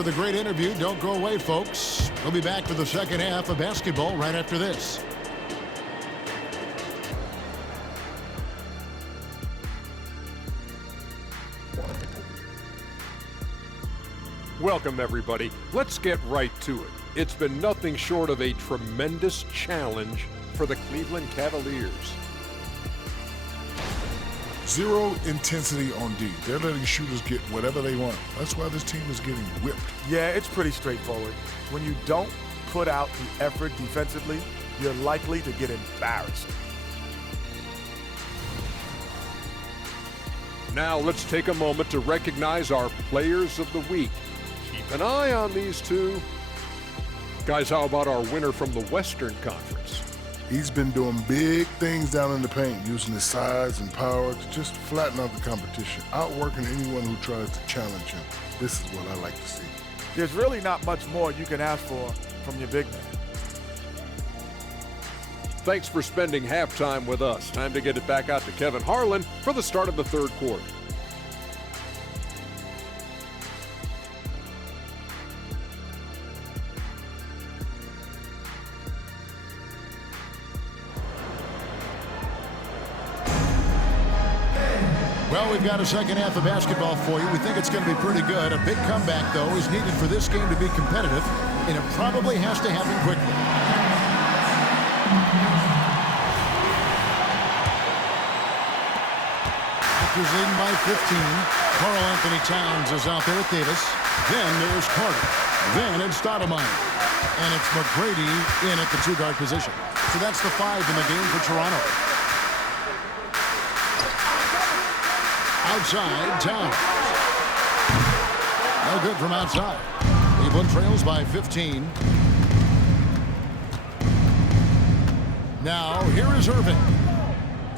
for the great interview. Don't go away, folks. We'll be back for the second half of basketball right after this. Welcome, everybody. Let's get right to it. It's been nothing short of a tremendous challenge for the Cleveland Cavaliers. Zero intensity on D. They're letting shooters get whatever they want. That's why this team is getting whipped. Yeah, it's pretty straightforward. When you don't put out the effort defensively, you're likely to get embarrassed. Now let's take a moment to recognize our Players of the Week. Keep an eye on these two. Guys, how about our winner from the Western Conference? He's been doing big things down in the paint, using his size and power to just flatten out the competition, outworking anyone who tries to challenge him. This is what I like to see. There's really not much more you can ask for from your big man. Thanks for spending halftime with us. Time to get it back out to Kevin Harlan for the start of the third quarter. Well, we've got a second half of basketball for you. We think it's going to be pretty good. A big comeback, though, is needed for this game to be competitive, and it probably has to happen quickly. Raptors leading by 15. Karl Anthony Towns is out there with Davis. Then there's Carter. Then it's Stoudemire. And it's McGrady in at the two-guard position. So that's the 5 in the game for Toronto. Outside, Towns. No good from outside. Cleveland trails by 15. Now, here is Irving.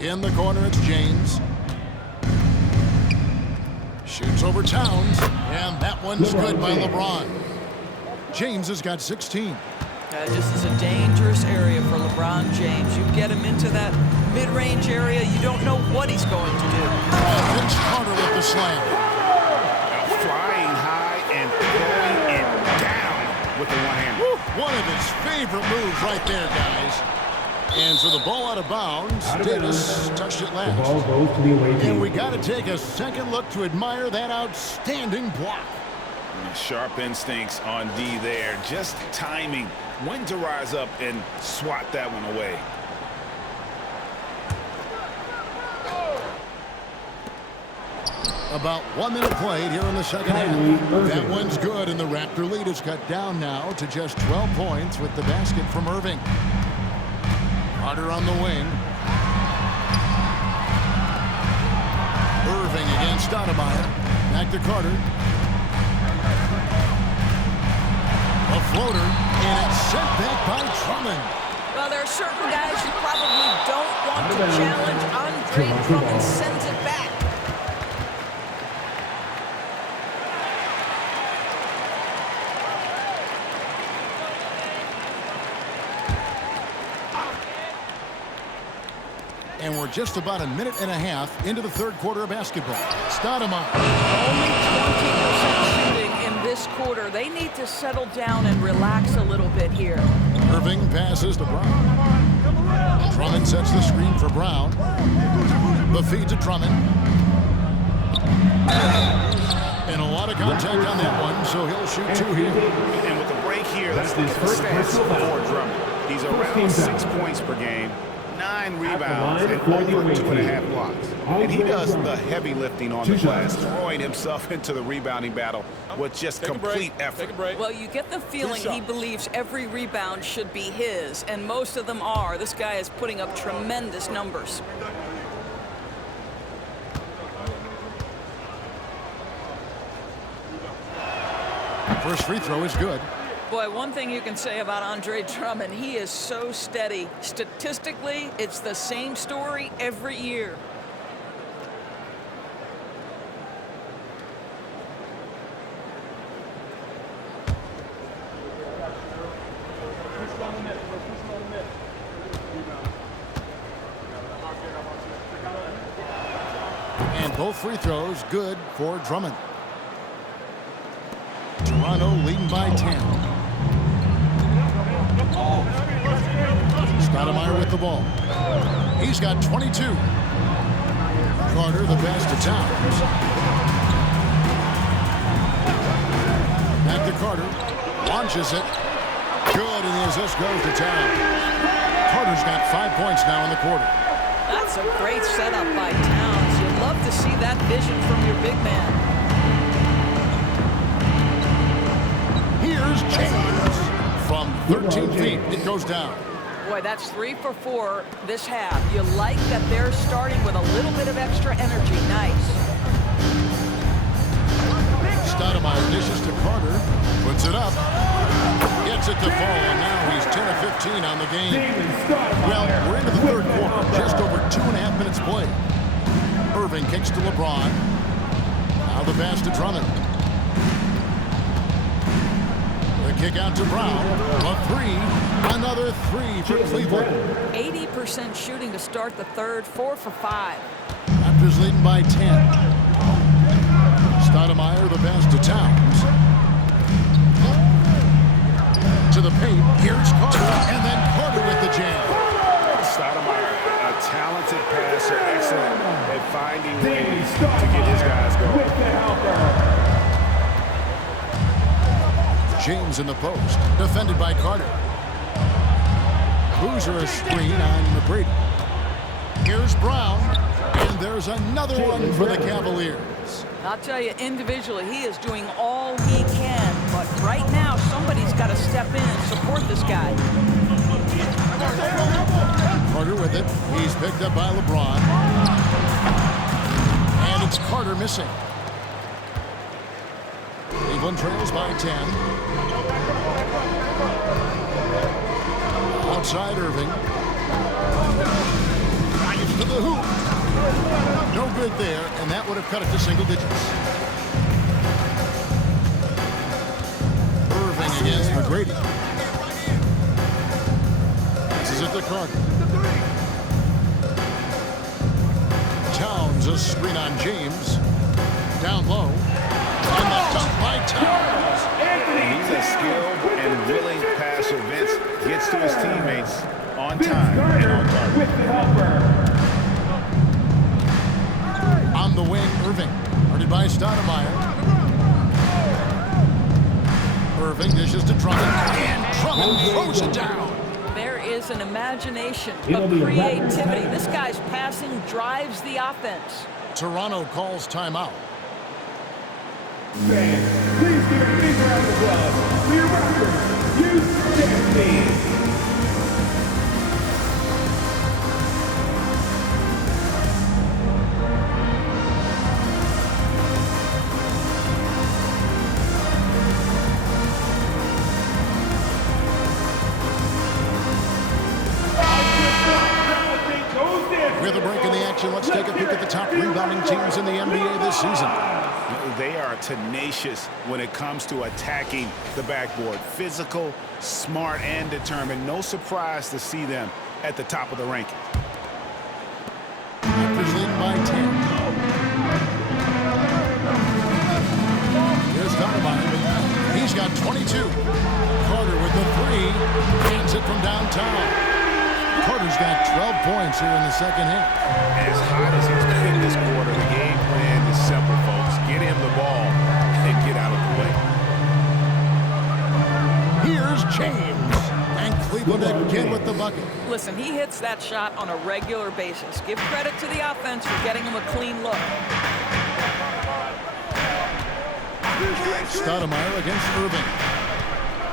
In the corner, it's James. Shoots over Towns, and that one's good by LeBron. James has got 16. This is a dangerous area for LeBron James. You get him into that mid-range area, you don't know what he's going to do. Vince Carter with the slam. Flying high and throwing it down with the one hand. One of his favorite moves right there, guys. And so the ball out of bounds. Davis touched it last. The ball goes to the away team. And we got to take a second look to admire that outstanding block. Sharp instincts on D there. Just timing when to rise up and swat that one away. About 1 minute played here in the second half. That one's good, and the Raptor lead is cut down now to just 12 points with the basket from Irving. Carter on the wing. Irving against Stoudemire. Back to Carter. A floater, and it's sent back by Drummond. Well, there are certain guys you probably don't want to challenge. Andre Drummond sends it back. And we're just about a minute and a half into the third quarter of basketball. Stoudemire. Only 20% shooting in this quarter. They need to settle down and relax a little bit here. Irving passes to Brown. Drummond sets the screen for Brown. The feed to Drummond. And a lot of contact on that one, so he'll shoot 2 here. And with the break here, let's look at the stats for Drummond. He's around 6 points per game. 9 rebounds and over 2.5 blocks. And he does the heavy lifting on the glass, throwing himself into the rebounding battle with just complete effort. Well, you get the feeling he believes every rebound should be his, and most of them are. This guy is putting up tremendous numbers. First free throw is good. Boy, one thing you can say about Andre Drummond, he is so steady. Statistically, it's the same story every year. And both free throws good for Drummond. Toronto leading by 10. Stoudemire with the ball. He's got 22. Carter the pass to Towns. Back to Carter. Launches it. Good, and the assist goes to Towns. Carter's got 5 points now in the quarter. That's a great setup by Towns. You'd love to see that vision from your big man. Here's James. From 13 feet, it goes down. Boy, that's 3 for 4 this half. You like that they're starting with a little bit of extra energy. Nice. Stoudemire dishes to Carter. Puts it up. Gets it to fall, and now he's 10 of 15 on the game. Well, we're into the third quarter. Just over 2.5 minutes played. Irving kicks to LeBron. Now the pass to Drummond. The kick out to Brown. A three. Another three for Cleveland. 80% shooting to start the third. 4 for 5. Raptors leading by 10. Stoudemire the pass to Towns. To the paint. Here's Carter. And then Carter with the jam. Stoudemire, a talented passer, excellent at finding ways to get his guys going. James in the post. Defended by Carter. Boozer a screen on McGrady. Here's Brown. And there's another one for the Cavaliers. I'll tell you, individually, he is doing all he can. But right now, somebody's got to step in and support this guy. Carter with it. He's picked up by LeBron. And it's Carter missing. Cleveland trails by 10. Outside Irving. Drives to the hoop. No good there, and that would have cut it to single digits. Irving against McGrady. This is it to Carter. Towns a screen on James. Down low. And the dunk by Towns. He's a skilled and willing passer. Vince gets to his teammates on time and on target. On the wing, Irving. Guarded by Stoudemire. Irving dishes to Drummond. And Drummond throws it down. There is an imagination, a creativity. This guy's passing drives the offense. Toronto calls timeout. Fans, please give a big round of applause for your Raptors youth dance team. With a break in the action, let's take a peek at the top rebounding teams in the NBA this season. They are tenacious when it comes to attacking the backboard. Physical, smart, and determined. No surprise to see them at the top of the ranking. Raptors leading by 10. Here's Stoudemire. He's got 22. Carter with the three. Hands it from downtown. Carter's got 12 points here in the second half. As hot as he's been this quarter, the game plan is simple, folks. Get him the ball and get out of the way. Here's James. And Cleveland again with the bucket. Listen, he hits that shot on a regular basis. Give credit to the offense for getting him a clean look. Stoudemire against Irving.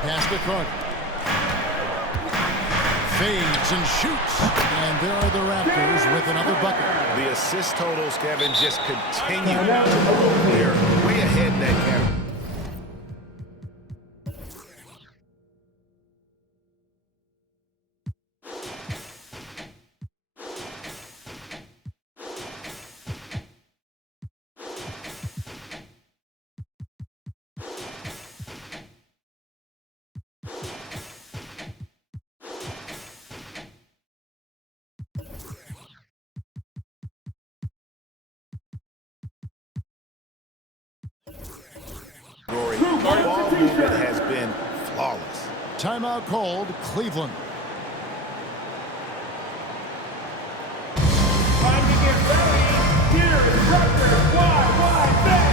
Pass to Carter. Fades and shoots. And there are the Raptors with another bucket. The assist totals, Kevin, just continue to grow. They're way ahead in that category. ball movement has been flawless. Timeout called, Cleveland. Time to get ready. Here is Raptors wide back.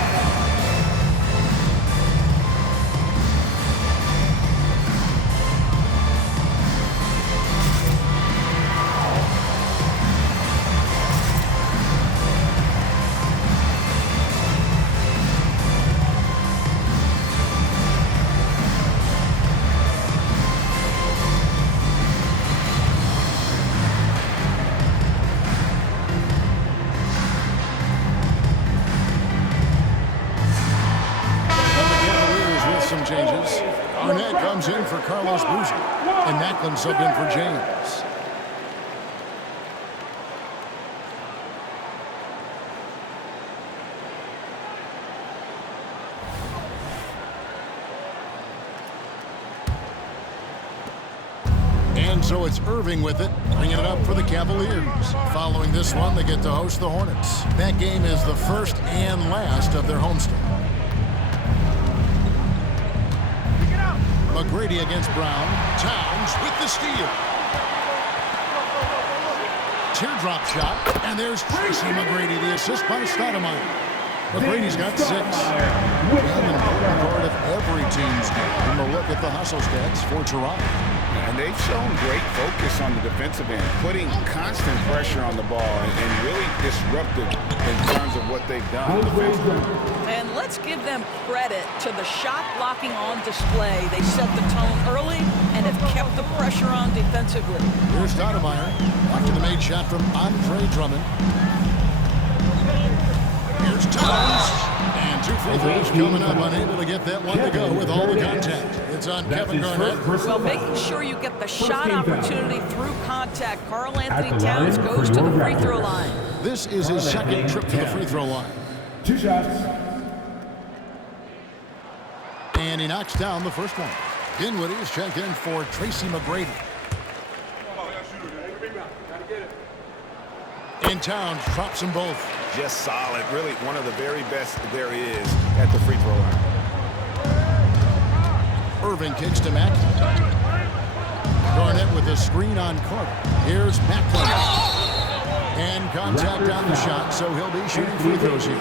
Changes. Arnett comes in for Carlos Boozer, and Macklin subbed in for James. And so it's Irving with it, bringing it up for the Cavaliers. Following this one, they get to host the Hornets. That game is the first and last of their homestand. McGrady against Brown. Towns with the steal. Teardrop shot. And there's Tracy McGrady, the assist by Stoudemire. McGrady's got 6. Well, an important part of every team's game. And we'll look at the hustle stats for Toronto. And they've shown great focus on the defensive end, putting constant pressure on the ball and really disruptive in terms of what they've done defensively. And let's give them credit to the shot blocking on display. They set the tone early and have kept the pressure on defensively. Here's Stoudemire after the made shot from Andre Drummond. Here's Towns. And 2 free throws coming up, unable to get that one to go with all the contact. It's on Kevin Garnett. Well, making sure you get the shot opportunity through contact. Karl Anthony Towns goes to the free throw line. This is his second trip to the free throw line. 2 shots. And he knocks down the first one. Dinwiddie is checked in for Tracy McGrady. And Towns drops them both. Just solid, really one of the very best there is at the free throw line. Irving kicks to Mack. Garnett with a screen on Carter. Here's Macklin. And contact on the shot, so he'll be shooting free throws here.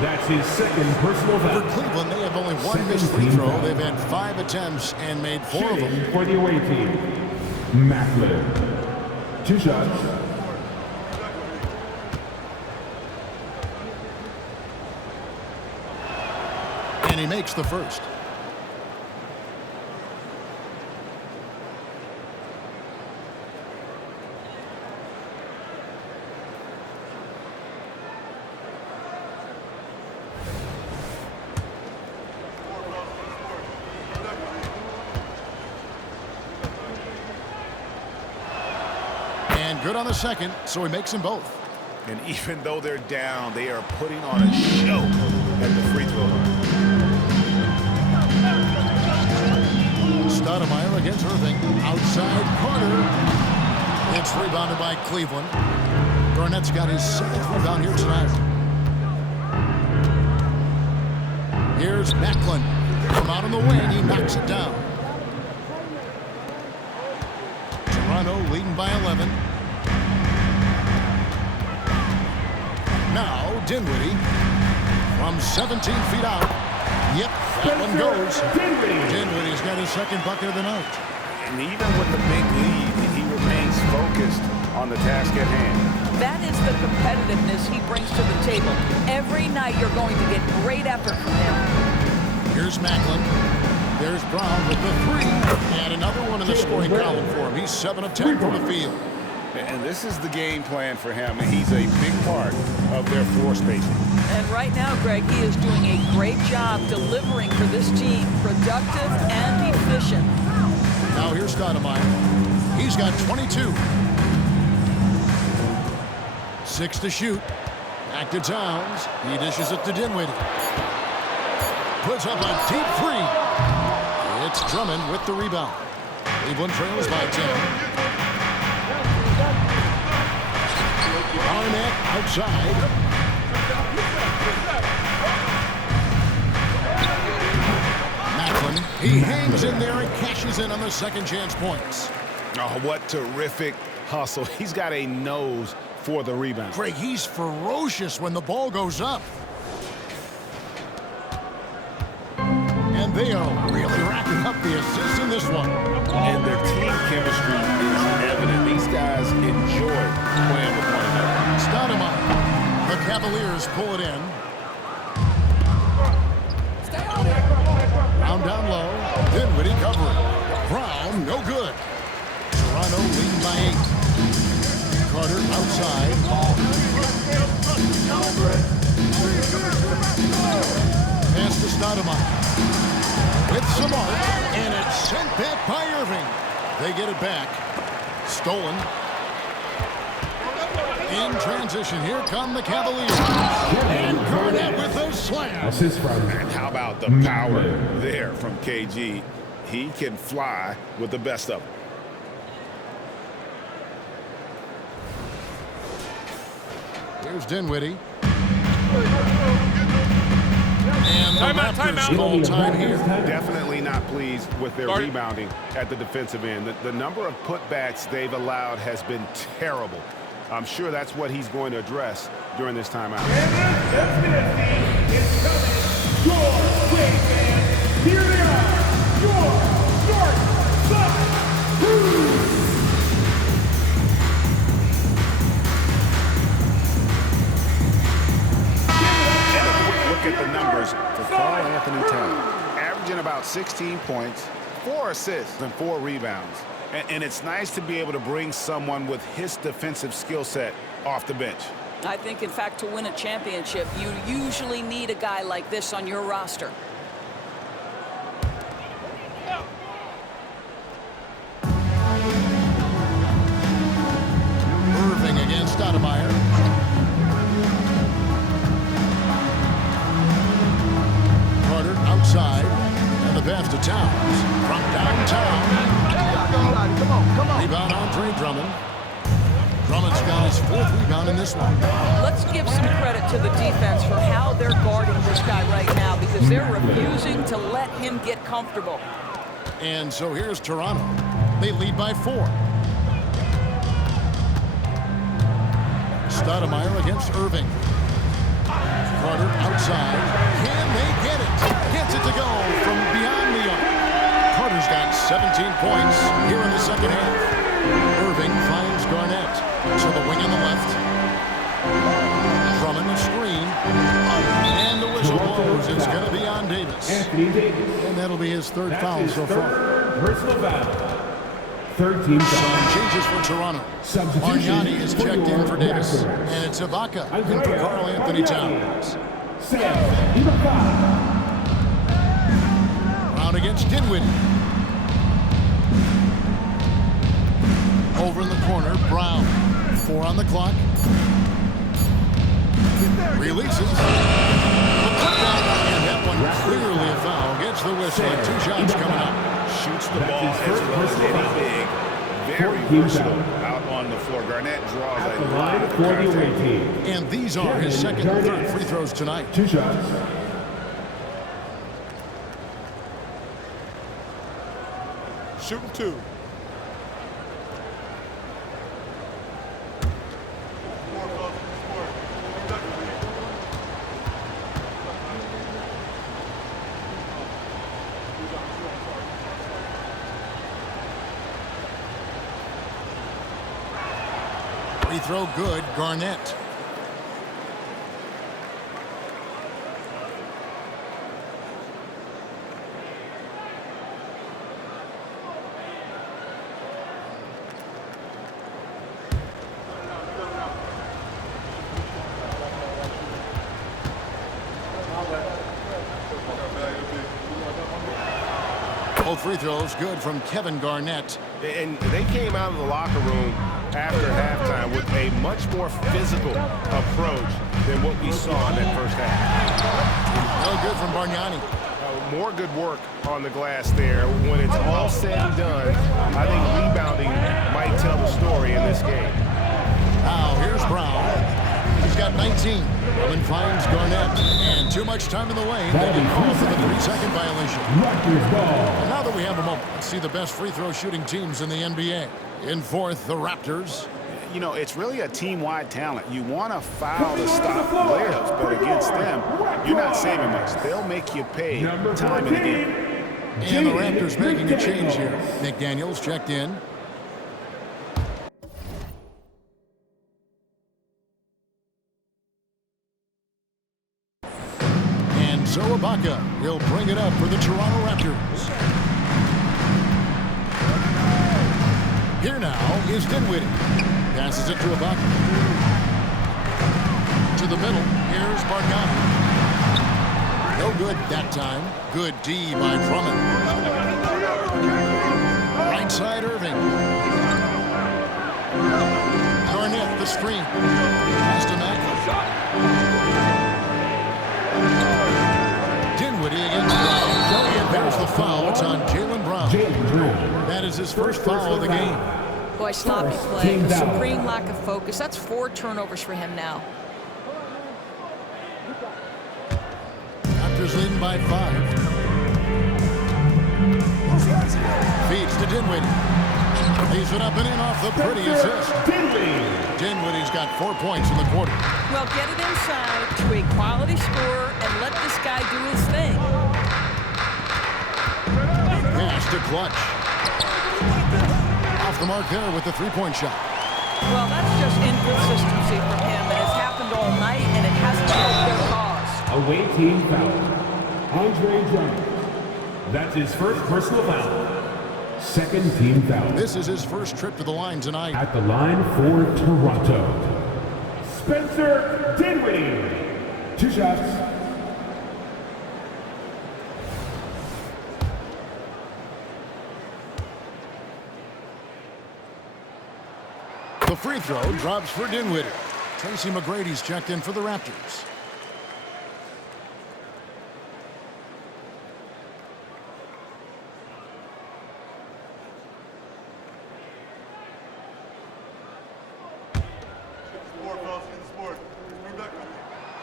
That's his second personal foul. For Cleveland, they have only one missed free throw. They've had 5 attempts and made 4 of them. For the away team, Macklin. 2 shots. And he makes the first. And good on the second, so he makes them both. And even though they're down, they are putting on a show at the free throw line. Stoudemire against Irving. Outside Carter. It's rebounded by Cleveland. Garnett's got his 7th rebound here tonight. Here's Macklin. From out on the wing, he knocks it down. Toronto leading by 11. Now Dinwiddie from 17 feet out. Yep, that one goes. Dinwiddie's got his second bucket of the night. And even with the big lead, he remains focused on the task at hand. That is the competitiveness he brings to the table. Every night you're going to get great effort from him. Here's Macklin. There's Brown with the 3. And another one in the scoring column for him. He's 7 of 10 from the field. And this is the game plan for him. He's a big part of their floor spacing. And right now, Greg, he is doing a great job delivering for this team. Productive and efficient. Now here's Stoudemire. He's got 22. 6 to shoot. Back to Towns. He dishes it to Dinwiddie. Puts up a deep 3. It's Drummond with the rebound. Cleveland trails by 10. Arnett outside. Franklin, he hangs in there and cashes in on the second chance points. Oh, what terrific hustle. He's got a nose for the rebound. Greg, he's ferocious when the ball goes up. And they are really racking up the assists in this one. And their team chemistry is evident. These guys enjoy playing with one another. Stoudemire. The Cavaliers pull it in. Brown down low. Dinwiddie covering. Brown, no good. Toronto lead by 8. Carter outside. Pass to Stoudemire. With some arc, and it's sent back by Irving. They get it back. Stolen. In transition, here come the Cavaliers. And Garnett with a slam. Assist from. And how about the power there from KG? He can fly with the best of them. Here's Dinwiddie. And the Raptors call time here. Definitely not pleased with their rebounding at the defensive end. The number of putbacks they've allowed has been terrible. I'm sure that's what he's going to address during this timeout. Here they are, your starting Look at the numbers for Karl Anthony Towns. Averaging about 16 points, 4 assists, and 4 rebounds. And it's nice to be able to bring someone with his defensive skill set off the bench. I think, in fact, to win a championship, you usually need a guy like this on your roster. Irving against Stoudemire. Carter outside. And the pass to Towns. From downtown. Come on. Rebound on Andre Drummond. Drummond's got his 4th rebound in this one. Let's give some credit to the defense for how they're guarding this guy right now, because they're refusing to let him get comfortable. And so here's Toronto. They lead by 4. Stoudemire against Irving. Carter outside. Can they get it? Gets it to go from beyond the arc. Carter's got 17 points here in the second half. Irving finds Garnett to the wing on the left. Drummond a screen. And the whistle blows. It's going to be on Davis. And that'll be his 3rd foul so far. Personal foul. 13 Some changes for Toronto. Bargnani is checked in for Davis. And it's Ibaka in for Karl Anthony Towns. Brown against Dinwiddie. Over in the corner, Brown. 4 on the clock. Releases. The putback, and that one clearly a foul. Gets the whistle, and 2 shots coming up. Shoots the ball as well as any big. Very versatile out on the floor. Garnett draws a lot of contact. And these are his 2nd and 3rd free throws tonight. 2 shots. Shooting 2. Free throw good, Garnett. Both free throws good from Kevin Garnett. And they came out of the locker room after halftime with a much more physical approach than what we saw in that first half. No good from Bargnani. More good work on the glass there. When it's all said and done, I think rebounding might tell the story in this game. Now here's Brown. He's got 19. Drummond finds Garnett. And too much time in the lane. They get called for the 3-second violation. And now that we have a moment, let's see the best free throw shooting teams in the NBA. In fourth, the Raptors. You know, it's really a team-wide talent. You want to foul to stop layups, but against them, you're not saving much. They'll make you pay time and again. And the Raptors making a change here. McDaniels checked in. And so Ibaka will bring it up for the Toronto Raptors. Here now is Dinwiddie. Passes it to Ibaka. To the middle. Here's Bargnani. No good that time. Good D by Drummond. Right side Irving. Garnett the screen. Pass to Macklin. Dinwiddie against Brown. And there's the foul. It's on Jaylen Brown. That is his first foul of the game. Boy, sloppy play, a supreme lack of focus. That's 4 turnovers for him now. Raptors leading by 5. Feeds to Dinwiddie. Leaves it up and in off the pretty assist. Dinwiddie's got 4 points in the quarter. Well, get it inside to a quality scorer and let this guy do his thing. Pass to Clutch. Off the mark there with the 3-point shot. Well, that's just inconsistency from him, and it's happened all night, and it hasn't helped their cause. Away team foul. Andre Drummond. That's his first personal foul. Second team foul. This is his first trip to the line tonight. At the line for Toronto, Spencer Dinwiddie. 2 shots. The free throw drops for Dinwiddie. Tracy McGrady's checked in for the Raptors.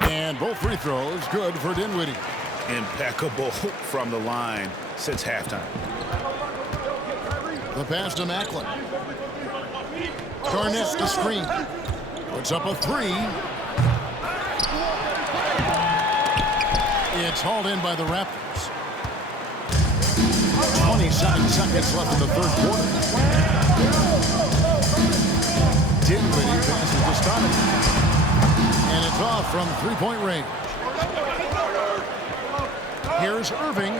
And both free throws good for Dinwiddie. Impeccable from the line since halftime. The pass to Macklin. Garnett the screen. Puts up a 3. It's hauled in by the Raptors. 27 seconds left in the third quarter. Dinwiddie passes to Stoudemire. And it's off from 3-point range. Here's Irving.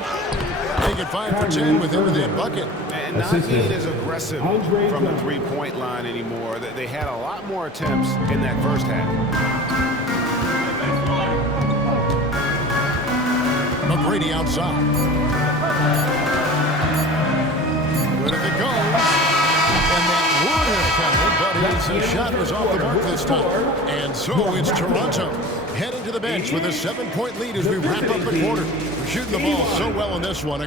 Make it 5 for 10 with him in that bucket. And not being as aggressive from the 3-point line anymore. They had a lot more attempts in that first half. McGrady outside. But if it goes, and that would have counted, but his shot was off the mark this time. And so it's Toronto heading to the bench with a 7-point lead as we wrap up the quarter. We're shooting the ball so well in this one.